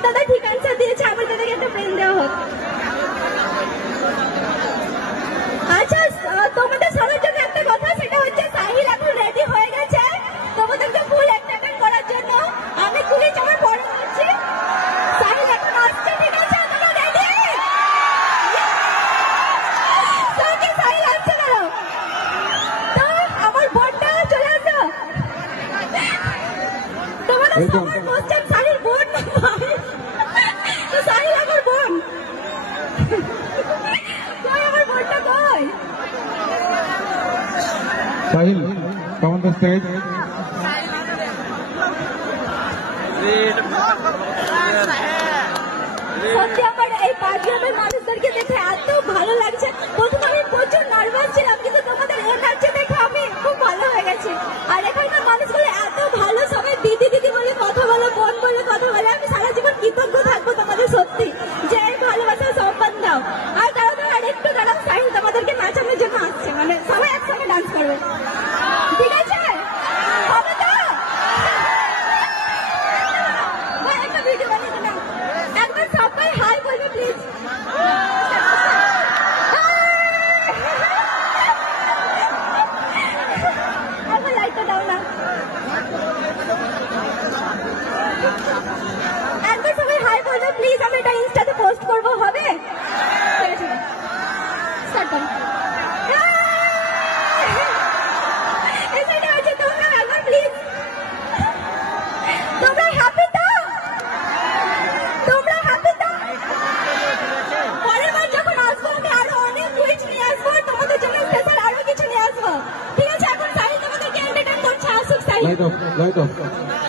আমার দাদা ঠিক আনসার দিয়েছে, আমার দাদাকে একটা পেন দেওয়া হোক। আচ্ছা, তোমাদের সবার জন্য একটা কথা, সেটা হচ্ছে সাহিল এখন রেডি হয়ে গেছে তোমাদেরকে ফুল এন্টারটেইন করার জন্য। আমি কুলি চাপে পড়ে যাচ্ছি, সাহিল এখন আসছে, ঠিক আছে? তোমরা রেডি? সাহিল আসছে না? তো আমার বোনটা চলে আসো। তোমাদের সবার কোশ্চেন সাহিল বোন না ভাই? তো সাহিল আমার বোন। কই আমার বোনটা কই? Sahil, come on the stage. সত্যি আমার এই পার্টিয়ামের মানুষদেরকে দেখে এত ভালো লাগছে। প্রথমে আমি প্রচুর নার্ভাস ছিলাম, কিন্তু তোমাদের এনার্জি দেখে আমি খুব ভালো হয়ে গেছি। আর এখানকার মানুষগুলো এত ভালো, সবাই দিদি দিদি বলে কথা বলে, বোন বলে কথা বলে। আমি সারা জীবন কৃতজ্ঞ থাকবো তোমাদের সত্যি, যে এই ভালোবাসার সম্মান দাও। আর দাঁড়াও আর একটু দাঁড়াও, সাহিল তোমাদেরকে নাচানোর জন্য আসছে, মানে সবাই একসঙ্গে ডান্স করবে, ঠিক আছে? হবে তো? ভাই একটা ভিডিও বানিয়ে দিলাম, একবার সবাই হাই বলবে প্লিজ। একবার লাইটটা দাও না, একবার সবাই হাই বলবে প্লিজ, আমি এটা ইনস্টাতে পোস্ট করবো, হবে? ঠিক আছে, স্টার্ট করো। তোমরা একবার প্লিজ, তোমরা হ্যাপি তো? তোমরা হ্যাপি তো? পরের বার যখন আসবো আমি আরো অনেক কুইজ নিয়ে আসবো, তোমাদের জন্য স্পেশাল আরো কিছু নিয়ে আসবো, ঠিক আছে? এখন সাহিল তোমাদেরকে এন্টারটেইন করছে, আসুক সাহিল। Light off.